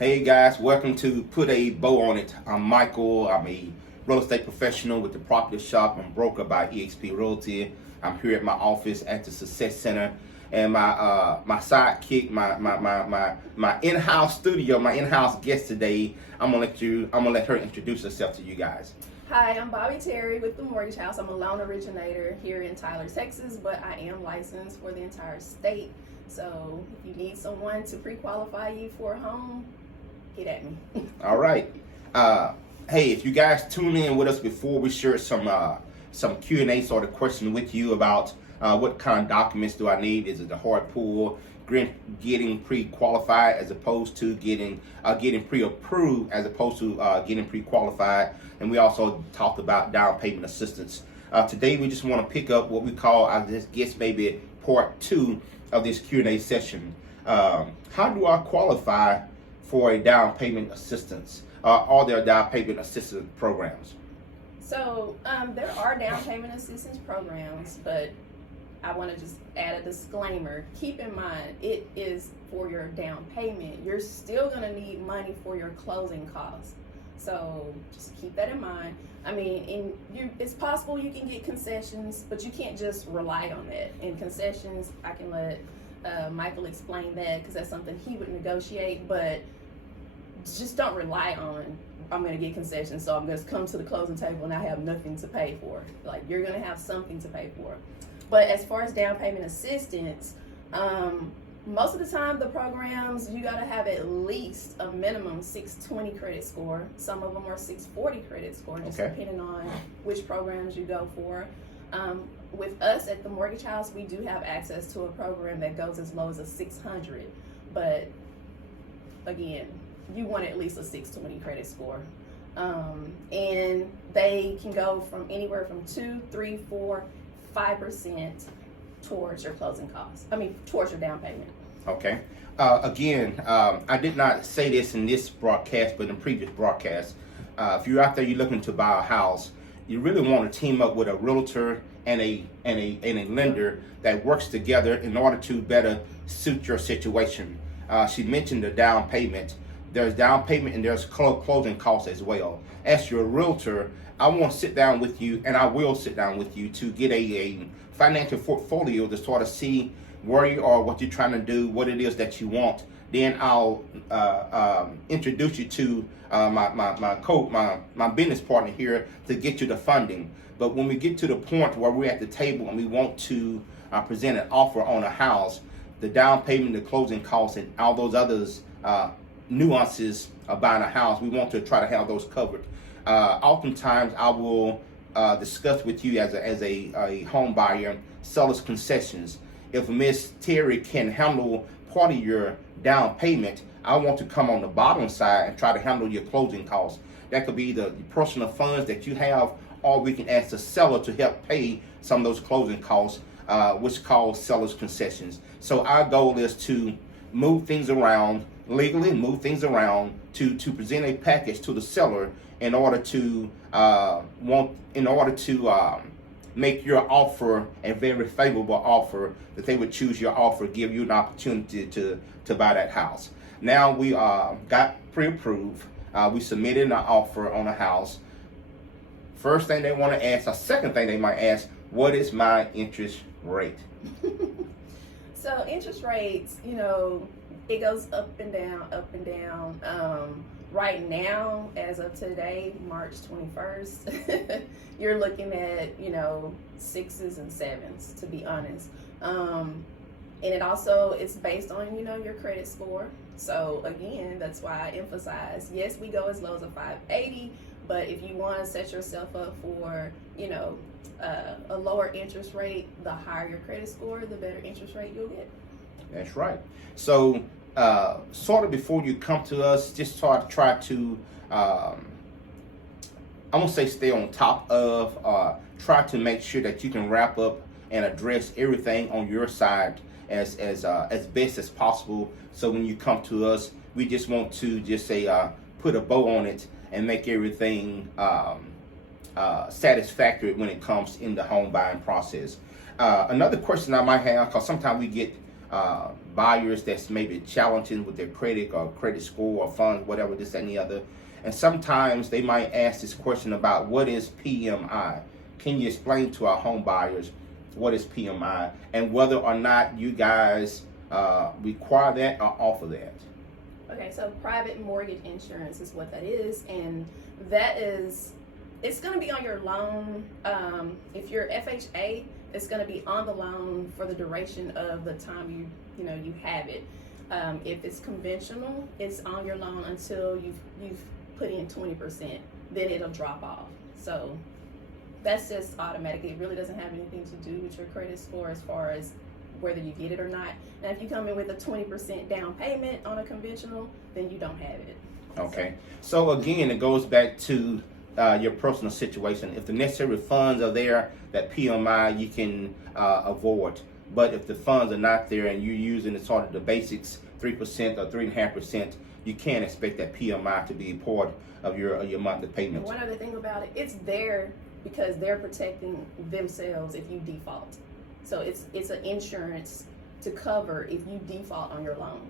Hey guys, welcome to Put a Bow on It. I'm Michael. I'm a real estate professional with the Property Shop. I'm broker by eXp Realty. I'm here at my office at the Success Center, and my sidekick, my in-house studio, my in-house guest today. I'm gonna let her introduce herself to you guys. Hi, I'm Bobby Terry with The Mortgage House. I'm a loan originator here in Tyler, Texas, but I am licensed for the entire state. So if you need someone to pre-qualify you for a home, get at me. All right. Hey, if you guys tune in with us before, we shared some Q&A sort of question with you about what kind of documents do I need? Is it a hard pull, getting pre-qualified as opposed to getting pre-approved as opposed to getting pre-qualified? And we also talked about down payment assistance. Today we just want to pick up what we call, I guess maybe part 2 of this Q&A session. How do I qualify for a down payment assistance? Are there down payment assistance programs? So there are down payment assistance programs, but I want to just add a disclaimer. Keep in mind, it is for your down payment. You're still going to need money for your closing costs. So just keep that in mind. I mean, it's possible you can get concessions, but you can't just rely on that. And concessions, I can let Michael explain that because that's something he would negotiate, but just don't rely on, I'm going to get concessions, so I'm going to come to the closing table and I have nothing to pay for. Like, you're going to have something to pay for. But as far as down payment assistance, most of the time the programs, you got to have at least a minimum 620 credit score. Some of them are 640 credit score, just depending on which programs you go for. With us at the Mortgage House, we do have access to a program that goes as low as a 600. But again, you want at least a 620 credit score. And they can go from anywhere from 2, 3, 4, 5% towards your closing costs. Towards your down payment. Okay. Again, I did not say this in this broadcast, but in previous broadcasts, if you're out there, you're looking to buy a house, you really want to team up with a realtor and a lender that works together in order to better suit your situation. She mentioned the down payment. There's down payment and there's closing costs as well. As your realtor, I want to sit down with you, and I will sit down with you to get a financial portfolio to sort of see where you are, what you're trying to do, what it is that you want. Then I'll introduce you to my business partner here to get you the funding. But when we get to the point where we're at the table and we want to present an offer on a house, the down payment, the closing costs, and all those others nuances of buying a house, we want to try to have those covered. Oftentimes I will discuss with you as a home buyer seller's concessions. If Miss Terry can handle part of your down payment, I want to come on the bottom side and try to handle your closing costs. That could be the personal funds that you have, or we can ask the seller to help pay some of those closing costs, which called seller's concessions. So our goal is to move things around legally, to present a package to the seller in order to make your offer a very favorable offer, that they would choose your offer, give you an opportunity to buy that house. Now we got pre-approved. We submitted an offer on a house. First thing they want to ask, or second thing they might ask, what is my interest rate? So interest rates, it goes up and down. Right now, as of today, March 21st, you're looking at, 6s and 7s, to be honest. And it also is based on, your credit score. So again, that's why I emphasize, yes, we go as low as a 580, but if you want to set yourself up for, a lower interest rate, the higher your credit score, the better interest rate you'll get. That's right. So sort of before you come to us, just try to, I won't say stay on top of, try to make sure that you can wrap up and address everything on your side as best as possible. So when you come to us, we just want to just say, put a bow on it and make everything satisfactory when it comes in the home buying process. Another question I might have, because sometimes we get buyers that's maybe challenging with their credit or credit score or funds, whatever, this and the other. And sometimes they might ask this question about what is PMI. Can you explain to our home buyers what is PMI and whether or not you guys require that or offer that? Okay, so private mortgage insurance is what that is, and that is, it's going to be on your loan. If you're FHA, it's going to be on the loan for the duration of the time you have it. If it's conventional, it's on your loan until you've put in 20%, then it'll drop off. So that's just automatic. It really doesn't have anything to do with your credit score as far as whether you get it or not. Now, if you come in with a 20% down payment on a conventional, then you don't have it. Okay. So again, it goes back to your personal situation. If the necessary funds are there, that PMI you can avoid. But if the funds are not there and you're using the sort of the basics, 3% or 3.5%, you can't expect that PMI to be a part of your monthly payment. One other thing about it, it's there because they're protecting themselves if you default. So it's an insurance to cover if you default on your loan.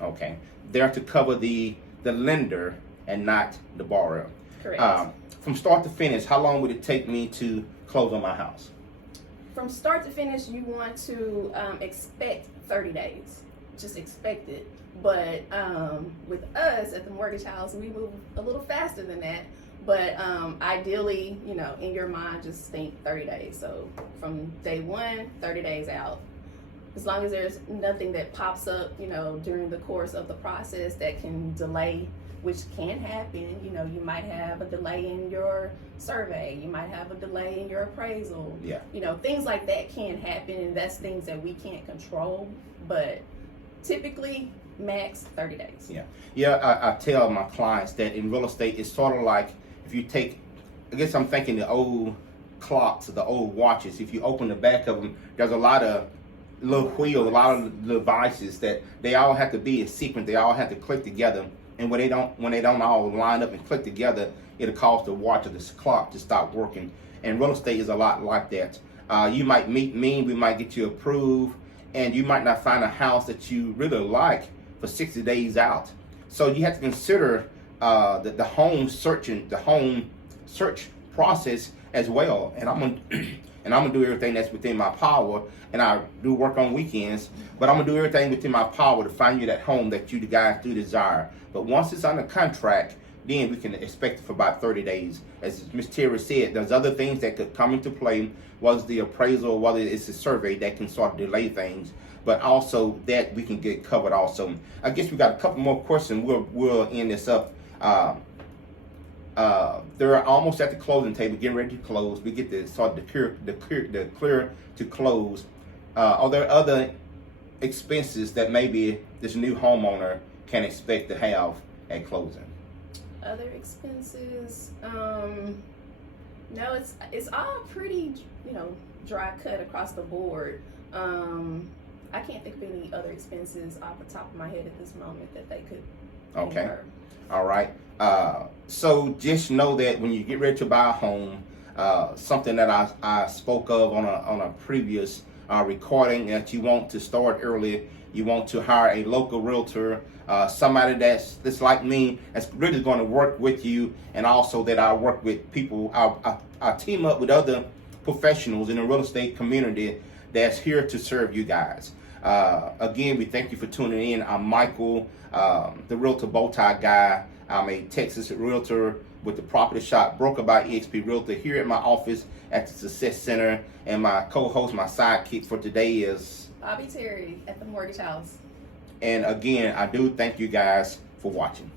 Okay. They're to cover the lender and not the borrower. Correct. From start to finish, how long would it take me to close on my house? From start to finish, you want to expect 30 days. Just expect it. But with us at the Mortgage House, we move a little faster than that. But ideally, in your mind, just think 30 days. So from day one, 30 days out. As long as there's nothing that pops up, during the course of the process that can delay, which can happen. You might have a delay in your survey. You might have a delay in your appraisal. Yeah. Things like that can happen, and that's things that we can't control. But typically, max 30 days. Yeah. I tell my clients that in real estate, it's sort of like if you take, I guess I'm thinking the old clocks or the old watches. If you open the back of them, there's a lot of little wheels, a lot of devices that they all have to be in sequence. They all have to click together. And when they don't all line up and click together, it'll cause the watch or this clock to stop working. And real estate is a lot like that. You might meet me, we might get you approved, and you might not find a house that you really like for 60 days out. So you have to consider the home search process as well. And I'm gonna do everything that's within my power. And I do work on weekends, but I'm gonna do everything within my power to find you that home that you guys do desire. But once it's under contract, then we can expect it for about 30 days. As Ms. Terry said, there's other things that could come into play, whether it's the appraisal, whether it's a survey that can sort of delay things. But also that we can get covered also. I guess we got a couple more questions. We'll end this up. They're almost at the closing table, getting ready to close. We get the sort of the clear to close. Are there other expenses that maybe this new homeowner can expect to have at closing? Other expenses, no, it's all pretty, dry cut across the board. I can't think of any other expenses off the top of my head at this moment that they could incur. All right. So just know that when you get ready to buy a home, something that I spoke of on a previous recording, that you want to start early. You want to hire a local realtor, somebody that's like me, that's really going to work with you, and also that I work with people. I team up with other professionals in the real estate community that's here to serve you guys. Again, we thank you for tuning in. I'm Michael, the Realtor Bowtie Guy. I'm a Texas realtor with the Property Shop, broker by eXp Realtor, here at my office at the Success Center. And my co-host, my sidekick for today is Bobby Terry at the Mortgage House. And again, I do thank you guys for watching.